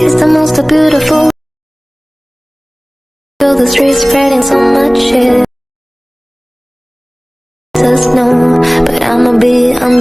It's the most beautiful. Feel the streets spreading so much shit. Just know, but I'm